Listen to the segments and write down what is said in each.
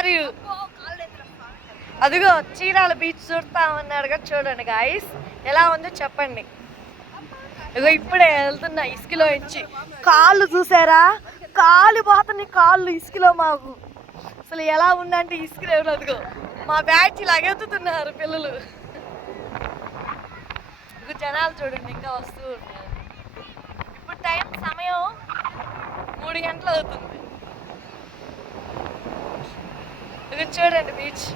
ఉన్నారు. అదిగో చీరాల బీచ్ చూస్తా ఉన్నాడుగా, చూడండి గాయస్ ఎలా ఉందో చెప్పండి. ఇగో ఇప్పుడే వెళ్తున్నా ఇసుకలో ఇచ్చి, కాళ్ళు చూసారా, కాళ్ళు పోతుంది, కాళ్ళు ఇసుకలో. మాకు అసలు ఎలా ఉందంటే ఇసుకలో అదిగో మా బ్యాచ్ లాగెత్తుతున్నారు పిల్లలు. ఇక జనాలు చూడండి ఇంకా వస్తూ ఉన్నారు. ఇప్పుడు టైం సమయం 3 గంటలు అవుతుంది. ఇక చూడండి బీచ్.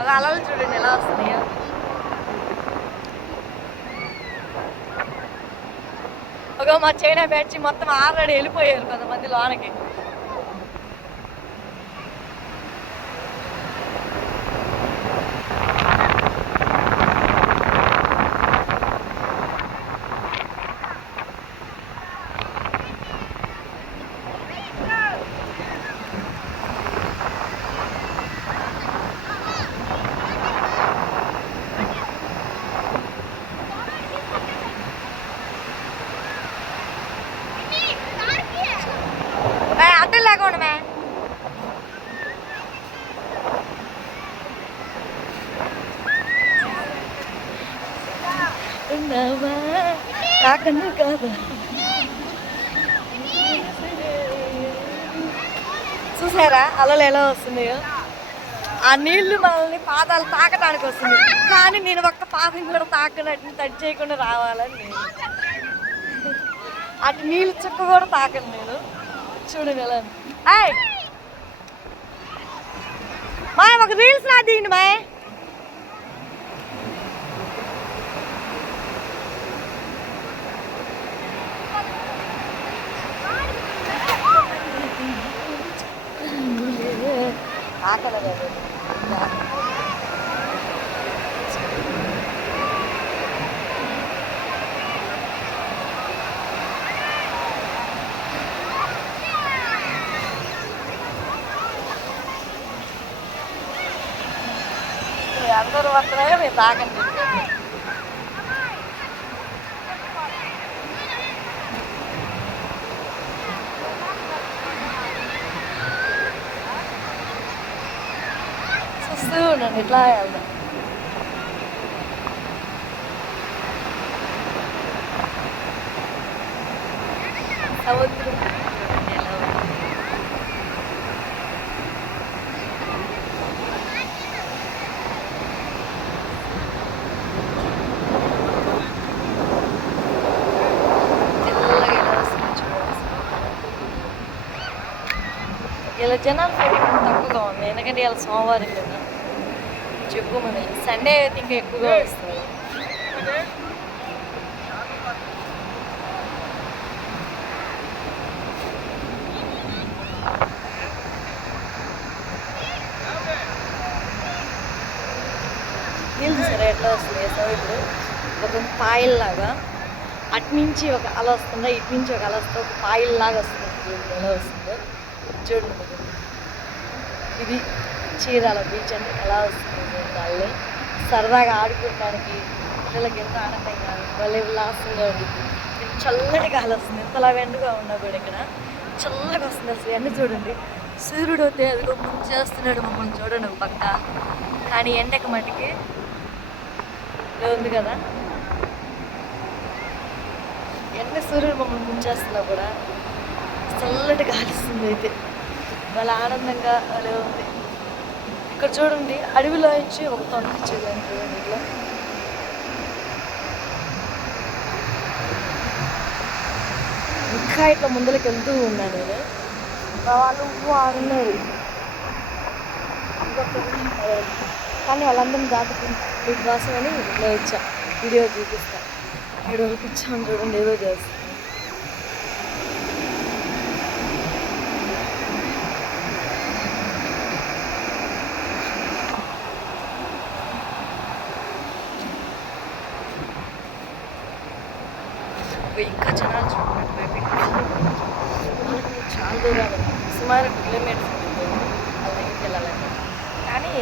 అలా అలలు చూడండి ఎలా వస్తున్నాయో. ఒక మా చైనా బ్యాచ్ మొత్తం ఆల్రెడీ వెళ్ళిపోయారు కొంతమంది లోనకి. కాకన్నా కాదా చూసారా అలలు ఎలా వస్తున్నాయో. ఆ నీళ్లు మనల్ని పాదాలు తాకడానికి వస్తుంది, కానీ నేను ఒక్క పాదం కూడా తాకనట్టు టచ్ చేయకుండా రావాలని నేను అటు నీళ్ళు చుక్క కూడా తాకను నేను. చూడండి ఎలా మా ఒక రీల్స్ నా దిగండి మా. అందరూ వస్తున్నాయో మీరు తాగండి. చూస్తూ ఉండండి ఇట్లా వెళ్దాం. సముద్రం ఇలా జనాలు తక్కువగా ఉంది, ఎందుకంటే ఇలా సోమవారం కదా ఎక్కువ మంది. సండే అయితే ఇంకా ఎక్కువగా వస్తుంది. నీళ్ళు సరే ఎట్లా వస్తుంది ఇప్పుడు ఒక పాయిల్లాగా, అటునుంచి ఒక అల వస్తుందా, ఇటు నుంచి ఒక అల వస్తుంది, ఒక పాయిల్లాగా వస్తుంది. ఎలా వస్తుందో చూడండి. ఇది చీరాల బీచ్ అంటే ఎలా వస్తుంది వాళ్ళే సరదాగా ఆడుకోవడానికి పిల్లలకి ఎంత ఆనందంగా భలే ఉల్లాసంగా ఉంటుంది. చల్లటి గాలి వస్తుంది, ఎంతలా వెండుగా ఉన్నా కూడా ఇక్కడ చల్లగా వస్తుంది. అసలు ఎండ చూడండి, సూర్యుడు అయితే అదిగో ముంచేస్తున్నాడు మమ్మల్ని చూడండి ఒక పక్క, కానీ ఎండకి మటుకి ఉంది కదా. ఎండ సూర్యుడు మమ్మల్ని ముంచేస్తున్నా కూడా చల్లటి గాలి వస్తుంది. అయితే వాళ్ళ ఆనందంగా అలా ఉంది. ఇక్కడ చూడండి అడవిలో నుంచి ఒక తొందరచ్చేదాన్ని చూడండి. ఇట్లా ఇంకా ఇట్లా ముందరికి వెళ్తూ ఉన్నాను నేను. మా వాళ్ళు ఆడున్నారు కానీ వాళ్ళందరినీ దాటుకుంటా మీకోసం అని ఇట్లా వచ్చా, వీడియో చూపిస్తా. ఇక్కడ కూర్చొని చూడండి ఏదో చేస్తా. ఇంకా జనాలు చూడండి, చాలా దూరాలు సుమారు కిలోమీటర్స్ వాళ్ళ దగ్గరికి వెళ్ళాలండి. కానీ